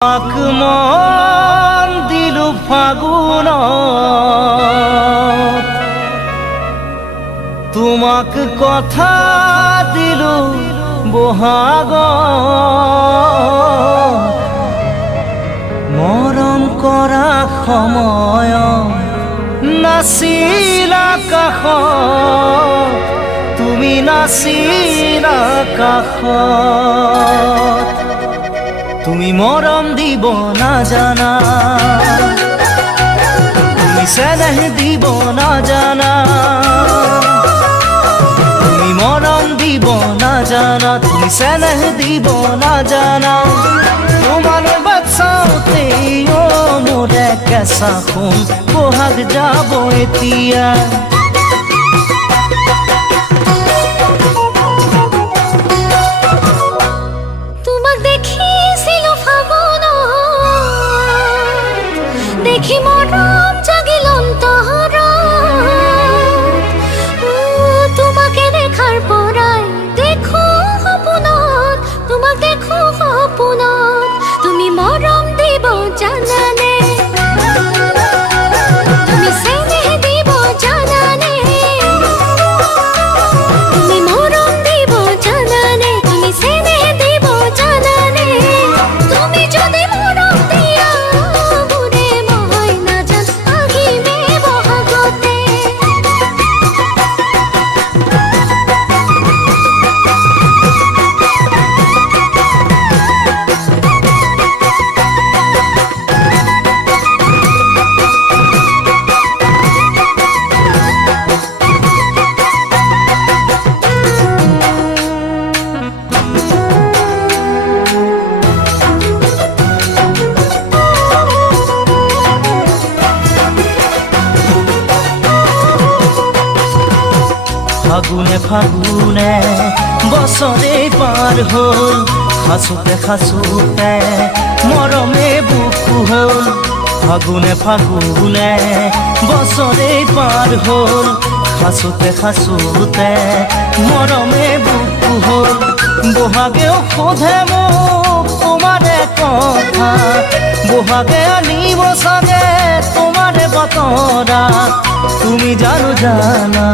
মন দিলু ফাগুন তোমাক কথা দিলু বহাগ মৰম কৰা সময় নাছিলা কাষত তুমি নাছিলা কাষত তুমি মৰম দিব নাজানা তুমি চেনেহ দিব নাজানা তুমি মৰম দিব নাজানা তুমি চেনেহ দিব নাজানা তোমালৈ বাচাওতে মোৰ কেঁচা সোণ বহাগ যাব এতিয়া দেখি মরম জাগিল অন্তর তোমাকে দেখার পরাই দেখো সপোনত তোমাক দেখো সপোনত তুমি মরম দিব জানানে তুমি চেনেহ দিব জানানে তুমি মরম দিব জানানে তুমি চেনেহ দিব জানানে তুমি যদি মরম দিয়া ফাগুনে ফাগুনে বছৰে পাৰ হ'ল খাচোতে খাচোতে মৰমে বুকু হ'ল ফাগুনে ফাগুনে বছৰে পাৰ হ'ল খাচোতে খাচোতে মৰমে বুকু হ'ল বহাগেও সোধে মোক তোমাৰে কথা বহাগে আনিব চাগে তোমাৰে বতৰা তুমি জানো জানা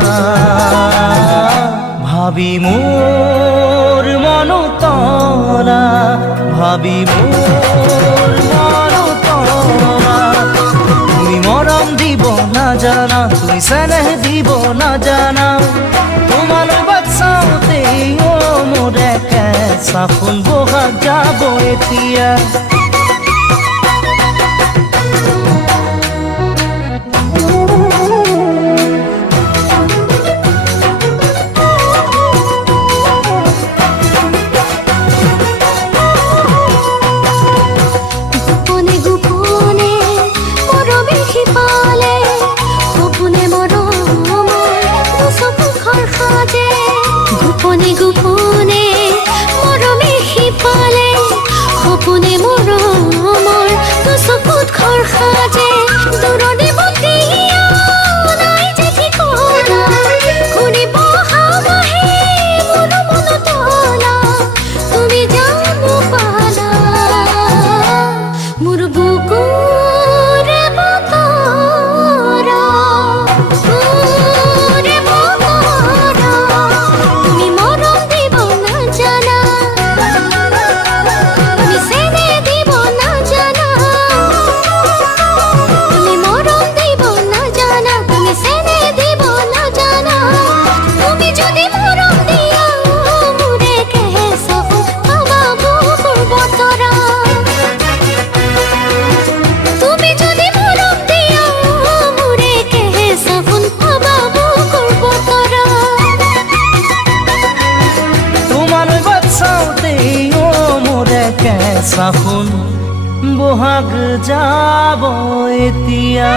ভাবি মোর মন তরা ভাবি মোর মন তরা তুমি মরম দিব না জানা তুমি চেনেহ দিব না জানা তোমালৈ বাচাওতে মোৰ কেঁচা সোণ বহাগ যাব এতিয়া গোপনে গোপনে মৰমে সিপালে সপোনে মৰমৰ চকুত ঘৰ সাজে দূৰনি বতিয়া নাই যে ঠিকনা শুনিব হাবাহে মোৰ মন তলা তুমি জানো পালা মোৰ বুকুৰে বতৰা কেঁচা সোণ বহাগ যাব এতিয়া।